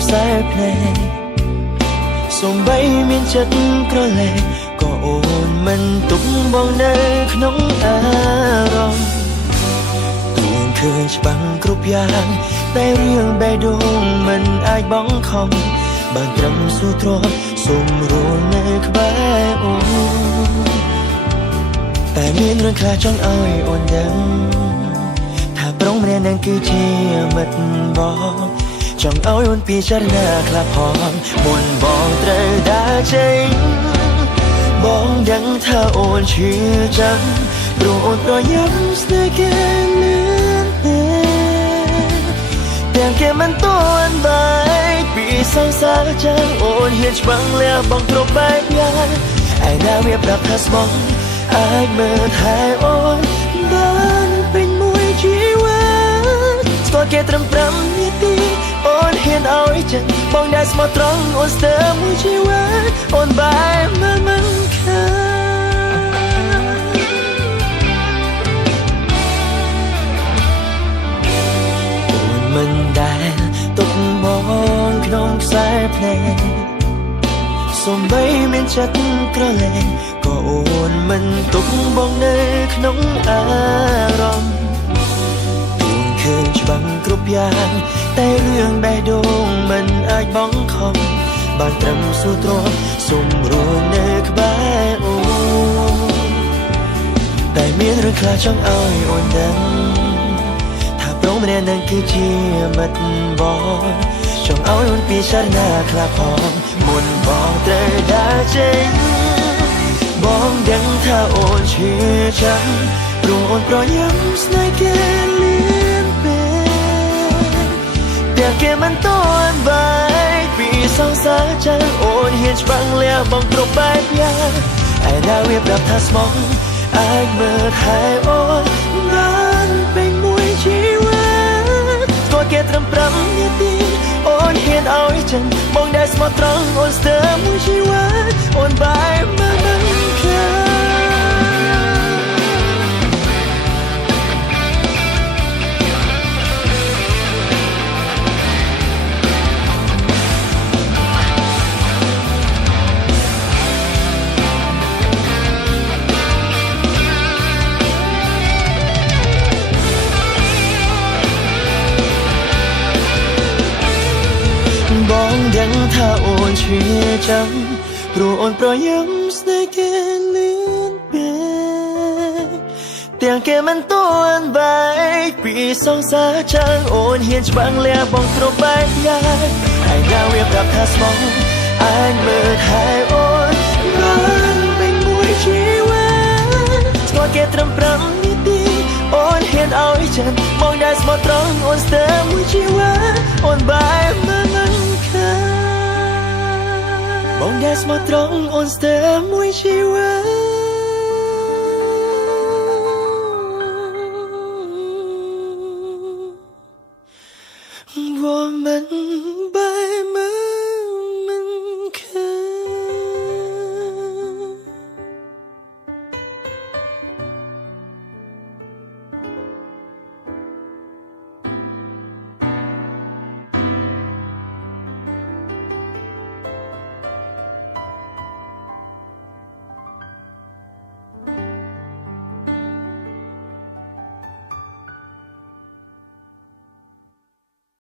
ខ្សែភ្នែកសូម្បីមានចិត្តក្រឡេកក៏អូនមិនទុកបងនៅក្នុងអារម្មណ៍ទួងឃើញច្បាំងគ្រប់យ៉ាងតែរឿងបេះដូងមិនអាចបងខំបានត្រឹមស៊ូទ្រាំសូមរួមនៅក្បែរអូនតែមានរឿងខ្លះចង់ឲ្យអូនដឹងថាប្រុងម្នាក់នឹងគឺជាមិត្តបងចង់ឲ្យអូនពិចារណាខ្លះផងមុនបងត្រូវដើរចេញបងដឹងថាអូនឈឺចាំព្រោះអូនប្រញាប់ស្នេហ៍គេលឿនពេកទាំងគេមិនទាន់បែកពីសង្សារចាំអូនហ៊ានច្បាំងលះបងគ្រប់បែបយ៉ាងឯណាវាប្រាប់ថាស្មោះអាចមើលថែអូនបានពេញមួយជីវិតស្គាល់គេត្រឹម5នាទីអូនហ៊ានឲ្យចិត្តបងដែលស្មោះត្រង់អូនស្ទើរមួយជីវិតអូនបែរមកមិនខាអូនមិនដែលទុកបងក្នុងខ្សែភ្នែកសូម្បីមានចិត្តក្រឡេកក៏អូនមិនទុកបងនៅក្នុងអារម្មណ៍ទួងឃើញច្បាំងគ្រប់យ៉ាងតែរឿងបេះដូងមិនអាចបងខំបានត្រឹមស៊ូទ្រាំសូមរួមនៅក្បែរអូនតែមានរឿងខ្លះចង់ឲ្យអូនដឹងថាប្រុងម្នាក់នឹងគឺជាមិត្តបងចង់ឲ្យអូនពិចារណាខ្លះផងមុនបងត្រូវដើរចេញបងដឹងថាអូនឈឺចាំព្រោះអូនប្រញាប់ស្នេហ៍គេលឿនពេកតែគេមិនទាន់បែកពីសង្សារចាំអូនហ៊ានច្បាំងលះបងគ្រប់បែបយ៉ាងឯណាវាប្រាប់ថាស្មោះអាចមើលថែអូនបានពេញមួយជីវិតក៏គេត្រឹម5នាទីអូនហ៊ានឲ្យចិនបងដែលស្មោះត្រង់អូនស្ទើរមួយជីវិតអូនបែរមកមិនខាបងដឹងថាអូនឈឺចាំព្រោះអូនប្រញាប់ស្នេហ៍គេលឿនពេកទាំងគេមិនទាន់បែកពីសង្សារចាំអូនហ៊ានច្បាំងលះបងគ្រប់បែបយ៉ាងហើយណាវាប្រាប់ថាស្មោះអាចមើលថែអូនបានពេញមួយជីវិតស្គាល់គេត្រឹម5នាទីអូនហ៊ានឲ្យចិត្តបងដែលស្មោះត្រង់អូនស្ទើរមួយជីវិតអូនបែរមកមិនបងដែលស្មោះត្រង់អូនស្ទើរមួយជីវិត我们吧